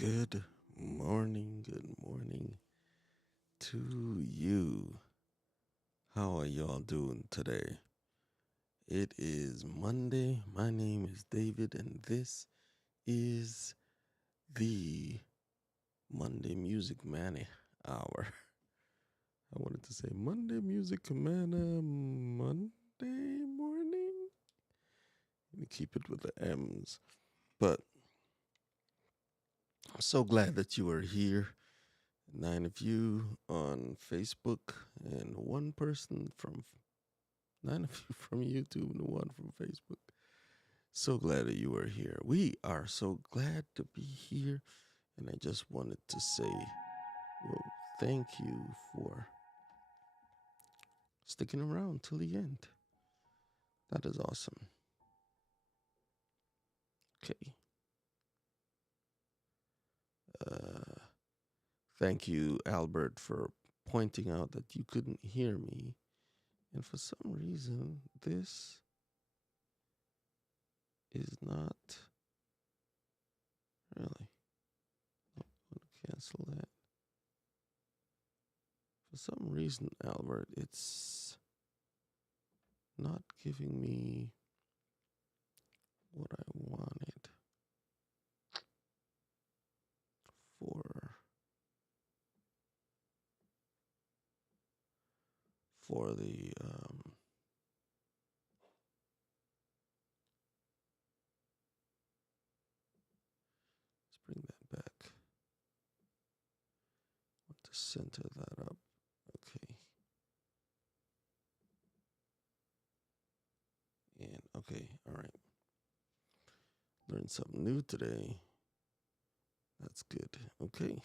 Good morning to you. How are y'all doing today? It is Monday. My name is David, and this is the Monday Music Manna Hour. I wanted to say Monday Music Manna Monday morning. Let me keep it with the M's. But I'm so glad that you are here. 9 of you on Facebook and one person from 9 of you from YouTube and one from Facebook. So glad that you are here. We are so glad to be here. And I just wanted to say, well, thank you for sticking around till the end. That is awesome. Okay. Thank you, Albert, for pointing out that you couldn't hear me. And for some reason, this is not really. I'm going to cancel that. For some reason, Albert, it's not giving me what I wanted for for the let's bring that back. Want to center that up. Okay. And okay, all right. Learned something new today. That's good. Okay.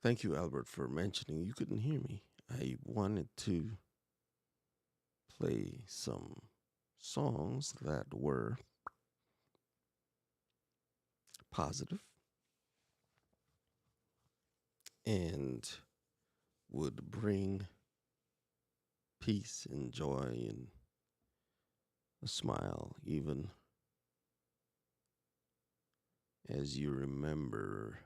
Thank you, Albert, for mentioning you couldn't hear me. I wanted to play some songs that were positive and would bring peace and joy and a smile, even as you remember.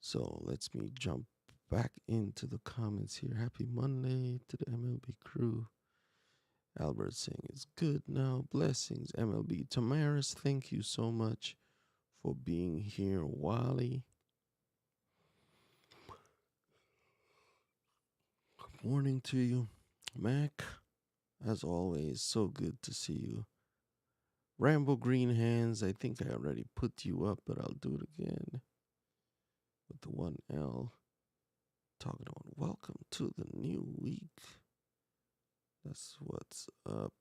So let's me jump back into the comments here. Happy Monday to the MLB crew. Albert saying it's good now. Blessings, MLB. Tamaris, thank you so much for being here. Wally, good morning to you. Mac, as always, so good to see you. Rambo Green Hands, I think I already put you up, but I'll do it again with the 1L. Talking about welcome to the new week. That's what's up.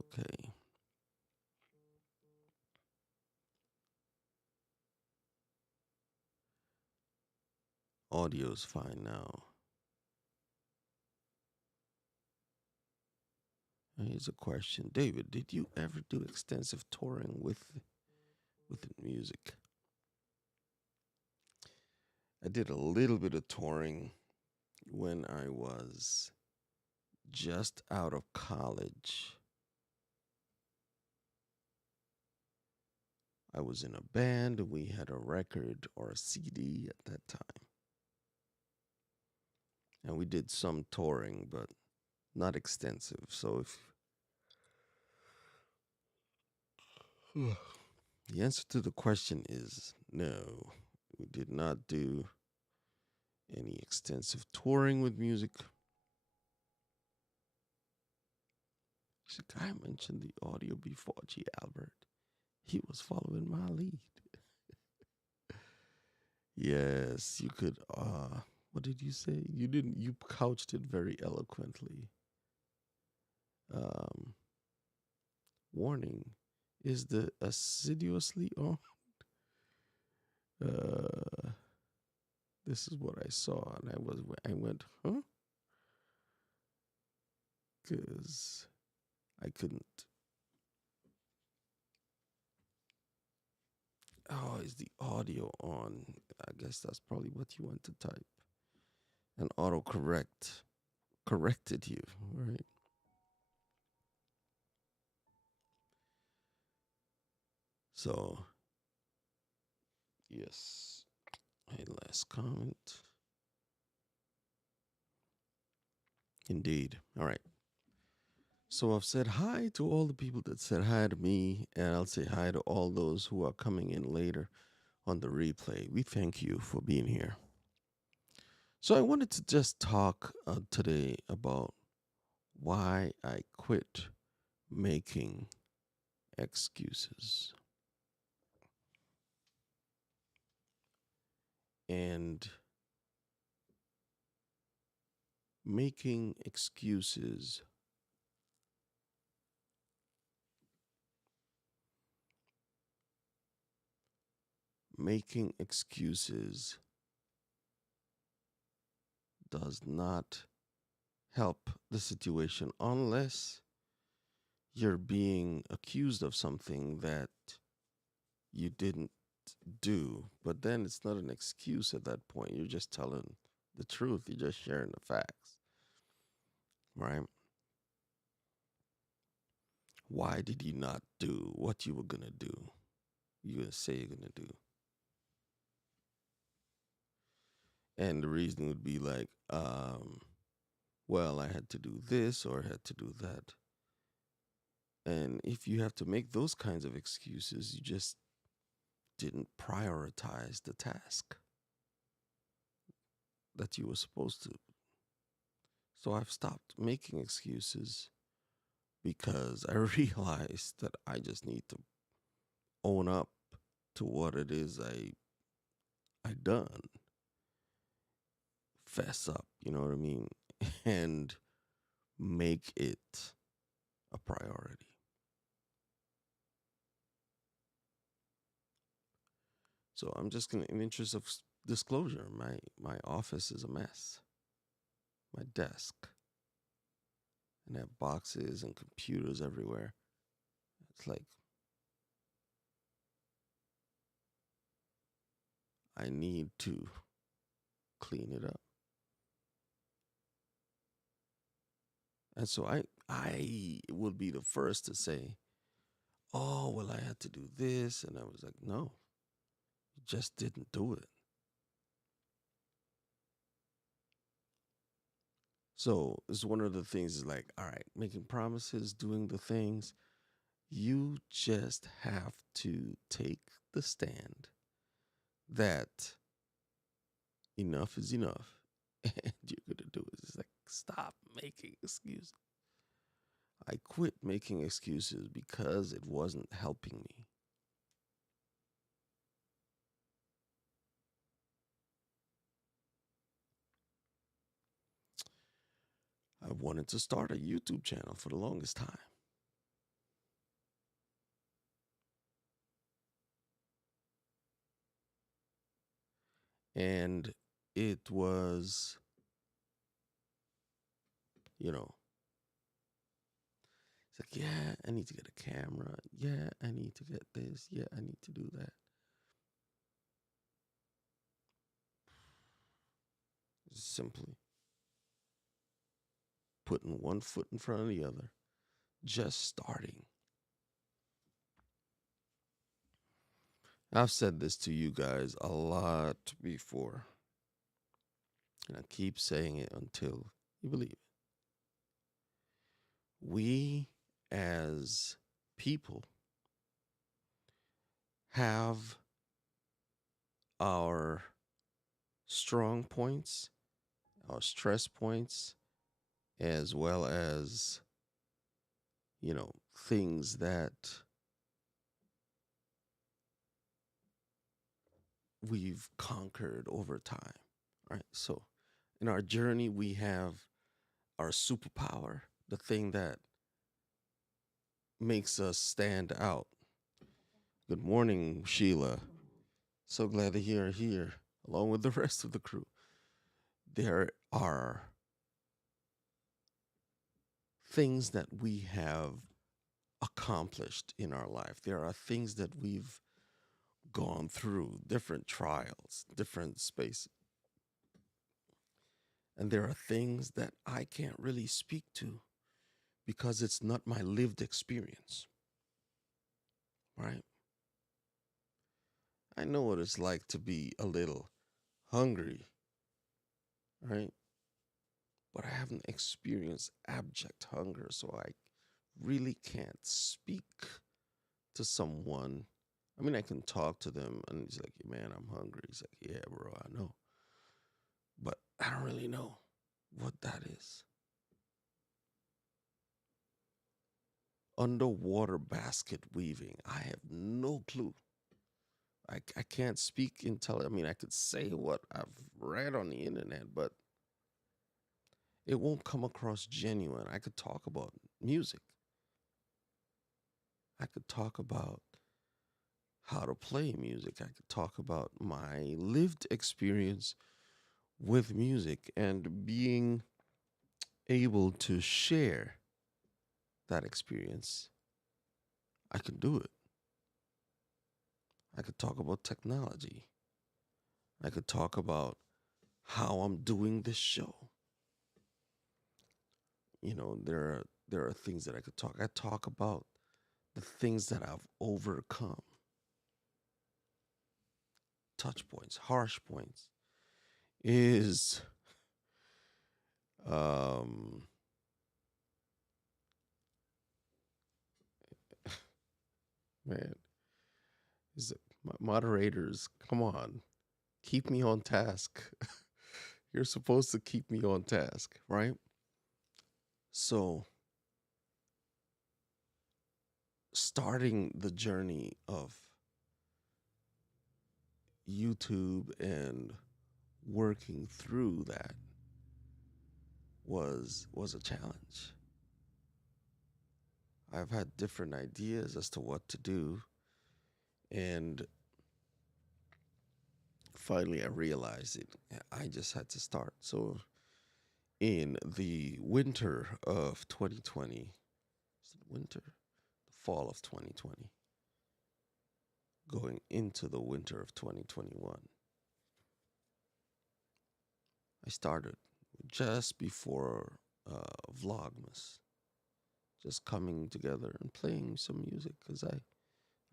Okay. Audio's fine now. Here's a question. David, did you ever do extensive touring with music? I did a little bit of touring when I was just out of college. I was in a band. We had a record or a CD at that time. And we did some touring, but not extensive. So if the answer to the question is no, we did not do any extensive touring with music. The guy mentioned the audio before. G. Albert, he was following my lead. Yes, you could. What did you say? You didn't. You couched it very eloquently. Um, Warning: is the assiduously on? Uh, this is what I saw, and I went, huh? Because I couldn't. Oh, is the audio on? I guess that's probably what you want to type. And autocorrect corrected you, right? So, yes, a last comment. Indeed. All right. So I've said hi to all the people that said hi to me, and I'll say hi to all those who are coming in later on the replay. We thank you for being here. So I wanted to just talk today about why I quit making excuses. And making excuses making excuses does not help the situation unless you're being accused of something that you didn't do. But then it's not an excuse at that point. You're just telling the truth. You're just sharing the facts, right? Why did you not do what you were going to do? You going to say you're going to do. And the reason would be like, well, I had to do this or I had to do that. And if you have to make those kinds of excuses, you just didn't prioritize the task that you were supposed to. So I've stopped making excuses because I realized that I just need to own up to what it is I done. Fess up, you know what I mean? And make it a priority. So I'm just gonna, in the interest of disclosure, my office is a mess. My desk, and I have boxes and computers everywhere. It's like I need to clean it up. And so I would be the first to say, "Oh, well, I had to do this," and I was like, "No, you just didn't do it." So it's one of the things is like, all right, making promises, doing the things. You just have to take the stand that enough is enough, and you're gonna do it. It's like stop making excuses. I quit making excuses because it wasn't helping me. I wanted to start a YouTube channel for the longest time. And it was, you know, it's like, yeah, I need to get a camera. Yeah, I need to get this. Yeah, I need to do that. Simply putting one foot in front of the other, just starting. I've said this to you guys a lot before, and I keep saying it until you believe it. We as people have our strong points, our stress points, as well as, things that we've conquered over time, right? So in our journey, we have our superpower, the thing that makes us stand out. Good morning, Sheila. So glad that you're here along with the rest of the crew. There are things that we have accomplished in our life. There are things that we've gone through, different trials, different spaces. And there are things that I can't really speak to because it's not my lived experience, right? I know what it's like to be a little hungry, right? But I haven't experienced abject hunger, so I really can't speak to someone. I mean, I can talk to them, and he's like, "Yeah, man, I'm hungry." He's like, "Yeah, bro, I know," but I don't really know what that is. Underwater basket weaving. I have no clue. I can't speak I mean, I could say what I've read on the internet, but it won't come across genuine. I could talk about music. I could talk about how to play music. I could talk about my lived experience with music and being able to share that experience. I can do it. I could talk about technology. I could talk about how I'm doing this show. There are things that I could talk. I talk about the things that I've overcome. Touch points, harsh points is um man, is it moderators, come on. Keep me on task. You're supposed to keep me on task, right? So, starting the journey of YouTube and working through that was a challenge. I've had different ideas as to what to do, and finally I realized it. I just had to start. So in the winter of 2020, is it winter? The fall of 2020, going into the winter of 2021, I started just before Vlogmas, just coming together and playing some music because I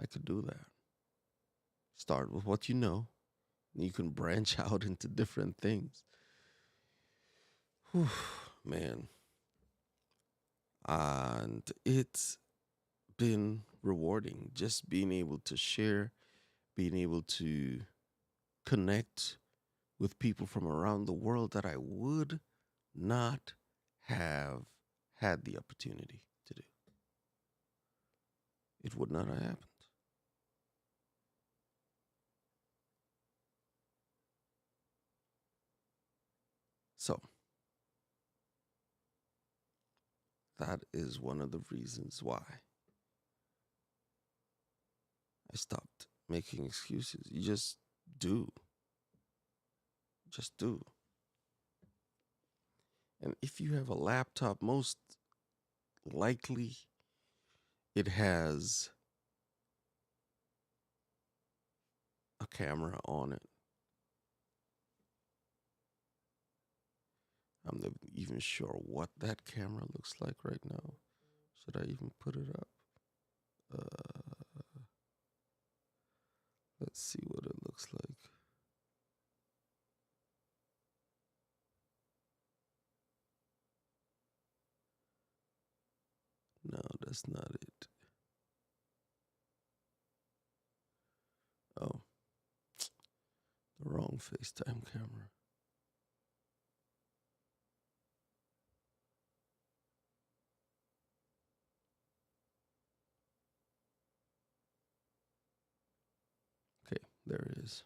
could do that. Start with what you know, and you can branch out into different things. Whew, man. And it's been rewarding just being able to share, being able to connect with people from around the world that I would not have had the opportunity to do. It would not have happened. So, that is one of the reasons why I stopped making excuses. You just do. Just do. And if you have a laptop, most likely it has a camera on it. I'm not even sure what that camera looks like right now. Should I even put it up? Uh, let's see what it looks like. No, that's not it. Oh, the wrong FaceTime camera. Okay, there it is.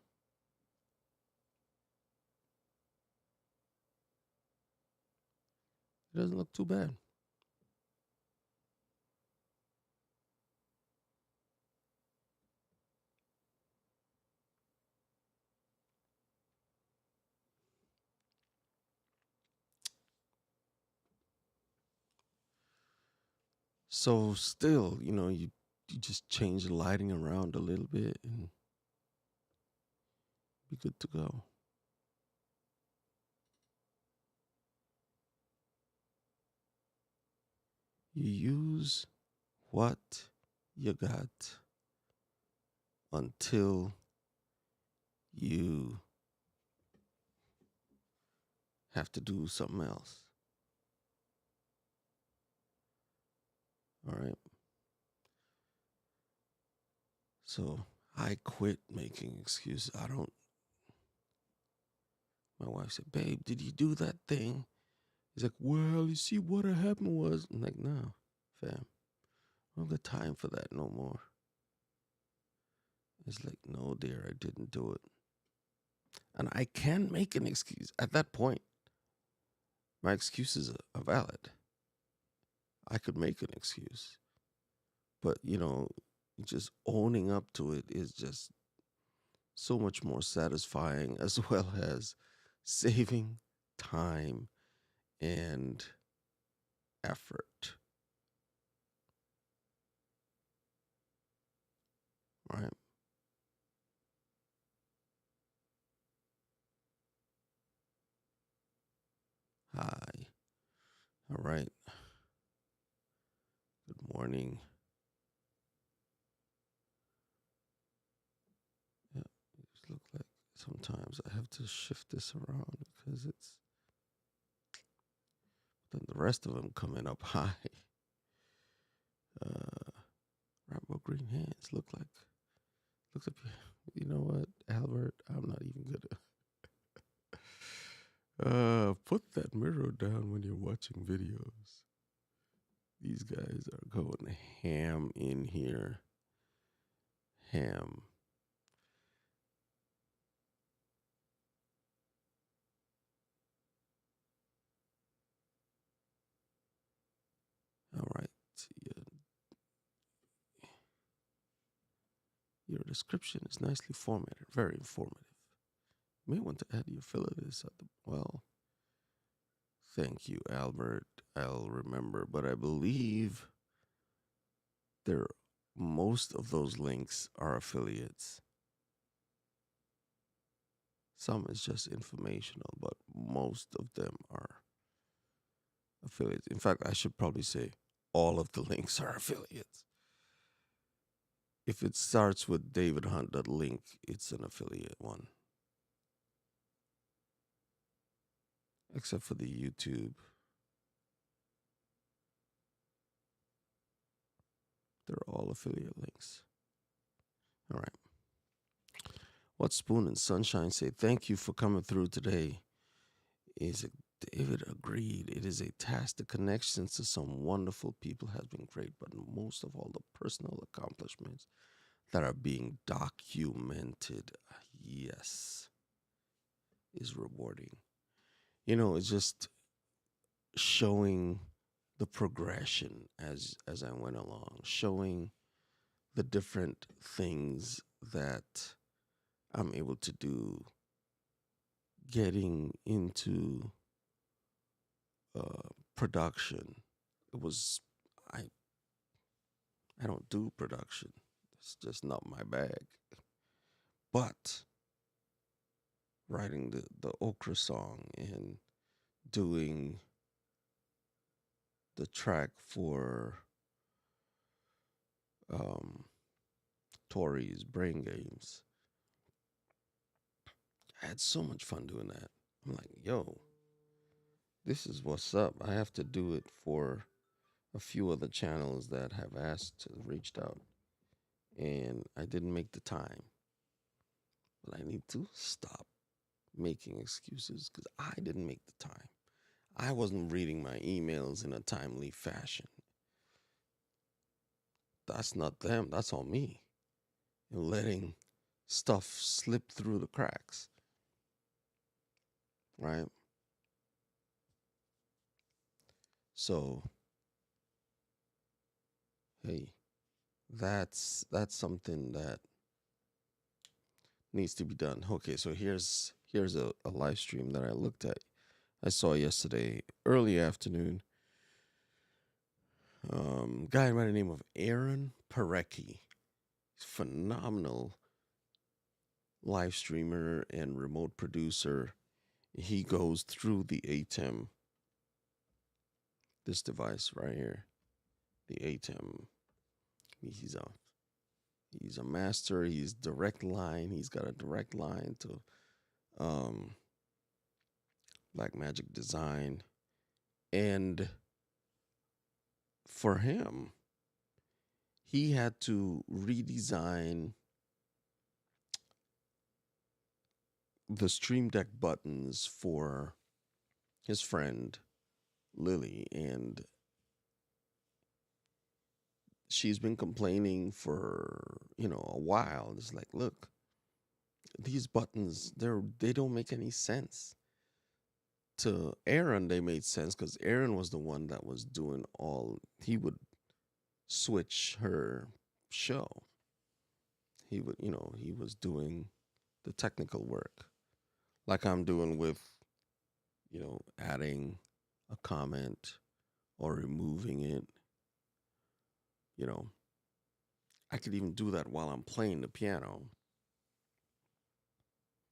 It doesn't look too bad. So still, you just change the lighting around a little bit and be good to go. You use what you got until you have to do something else. All right. So I quit making excuses. My wife said, "Babe, did you do that thing?" He's like, "Well, you see, what happened was," I'm like, "No, fam, I don't have the time for that no more." It's like, "No, dear, I didn't do it." And I can make an excuse. At that point, my excuses are valid. I could make an excuse. But, just owning up to it is just so much more satisfying, as well as saving time and effort, right? Hi. All right. Good morning. Yeah, it just look like sometimes I have to shift this around because then the rest of them coming up high. Uh, Rainbow green hands looks like, you know what, Albert, I'm not even gonna put that mirror down when you're watching videos. These guys are going ham in here. Ham. All right. Your description is nicely formatted, very informative. You may want to add your affiliates at the well. Thank you, Albert. I'll remember, but I believe there most of those links are affiliates. Some is just informational, but most of them are affiliates. In fact, I should probably say all of the links are affiliates. If it starts with David Hunt link, it's an affiliate one. Except for the YouTube. They're all affiliate links. All right. What Spoon and Sunshine say, thank you for coming through today. David agreed. It is a task. The connections to some wonderful people has been great, but most of all, the personal accomplishments that are being documented, yes, is rewarding. It's just showing the progression as I went along, showing the different things that I'm able to do, getting into production. It was I I don't do production. It's just not my bag. But writing the okra song and doing the track for um Tori's Brain Games. I had so much fun doing that. I'm like, yo, this is what's up. I have to do it for a few other channels that have reached out, and I didn't make the time. But I need to stop making excuses because I didn't make the time. I wasn't reading my emails in a timely fashion. That's not them. That's on me. And letting stuff slip through the cracks. Right? So, hey, that's something that needs to be done. Okay, so here's a live stream that I saw yesterday, early afternoon. Guy by the name of Aaron Parecki. Phenomenal live streamer and remote producer. He goes through the ATEM, this device right here, the ATEM. He's on. He's a master. He's direct line. He's got a direct line to um, Black Magic Design. And for him, he had to redesign the Stream Deck buttons for his friend Lily. And she's been complaining for, a while. It's like, look, these buttons, they don't make any sense. To Aaron, they made sense because Aaron was the one that was doing he would switch her show. He was doing the technical work, like I'm doing with, adding a comment or removing it. You know, I could even do that while I'm playing the piano.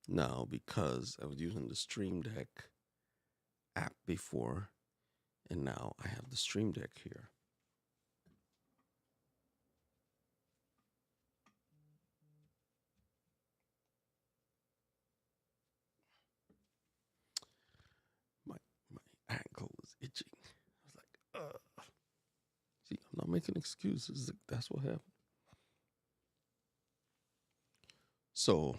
Now, because I was using the Stream Deck app before, and now I have the Stream Deck here. My ankle was itching. I was like, ugh. See, I'm not making excuses. That's what happened. So,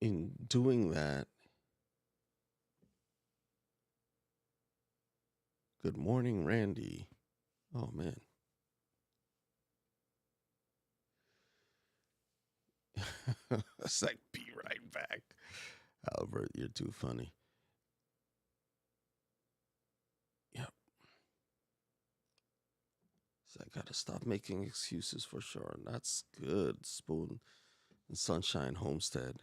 in doing that, good morning, Randy. Oh, man. It's like, be right back. Albert, you're too funny. Yep. So I gotta stop making excuses for sure. And that's good. Spoon and Sunshine Homestead.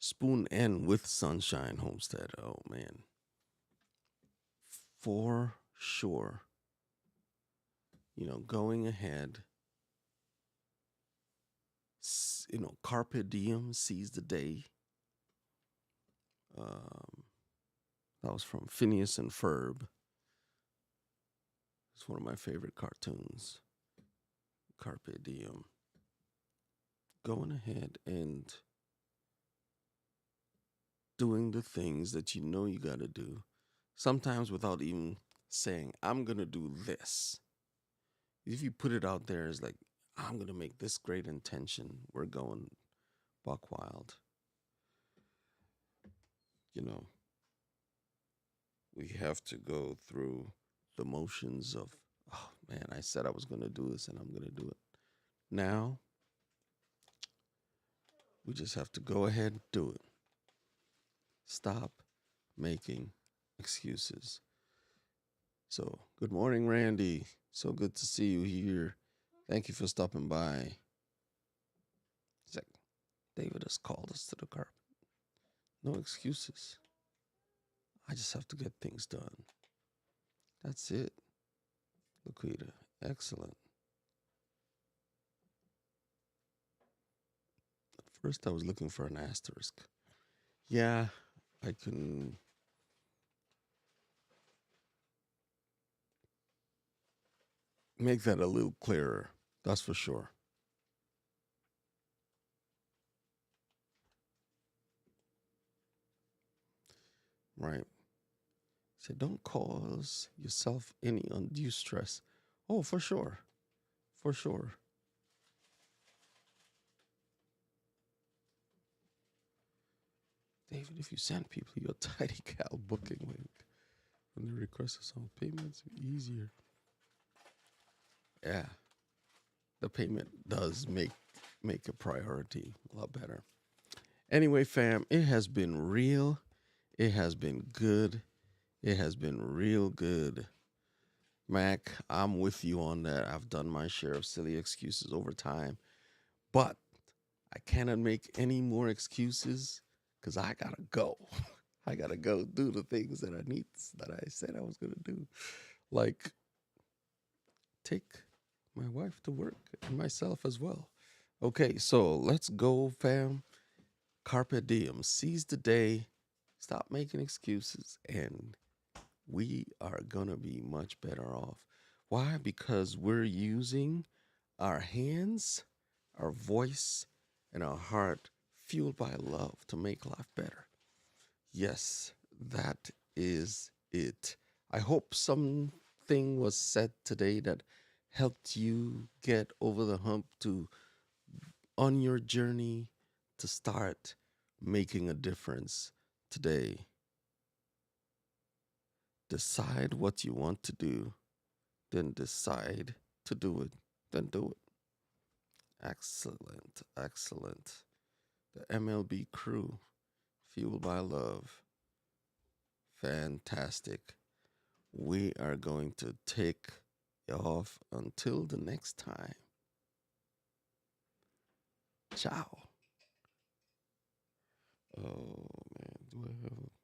Spoon and with Sunshine Homestead. Oh man. For sure. Going ahead. Carpe diem, seize the day. That was from Phineas and Ferb. It's one of my favorite cartoons. Carpe diem. Going ahead and doing the things that you know you got to do, sometimes without even saying, I'm going to do this. If you put it out there as like, I'm going to make this great intention, we're going buck wild. We have to go through the motions of, oh man, I said I was going to do this and I'm going to do it. Now, we just have to go ahead and do it. Stop making excuses. So, good morning, Randy. So good to see you here. Thank you for stopping by. It's like David has called us to the carpet. No excuses. I just have to get things done. That's it. Laquita, excellent. At first, I was looking for an asterisk. Yeah, I can make that a little clearer. That's for sure. Right. So don't cause yourself any undue stress. Oh, for sure. For sure. David, if you send people your Tidy Cal booking link when they request some payments, easier. Yeah. The payment does make a priority a lot better. Anyway, fam, it has been real. It has been good. It has been real good. Mac, I'm with you on that. I've done my share of silly excuses over time, but I cannot make any more excuses because I gotta go. I gotta go do the things that I said I was gonna do, like take my wife to work and myself as well. Okay, so let's go, fam. Carpe diem, seize the day, stop making excuses, and we are gonna be much better off. Why? Because we're using our hands, our voice, and our heart fueled by love to make life better. Yes, that is it. I hope something was said today that helped you get over the hump to on your journey to start making a difference today. Decide what you want to do, then decide to do it, then do it. Excellent, excellent. The MLB crew, fueled by love. Fantastic. We are going to take off until the next time. Ciao. Oh man, do I have a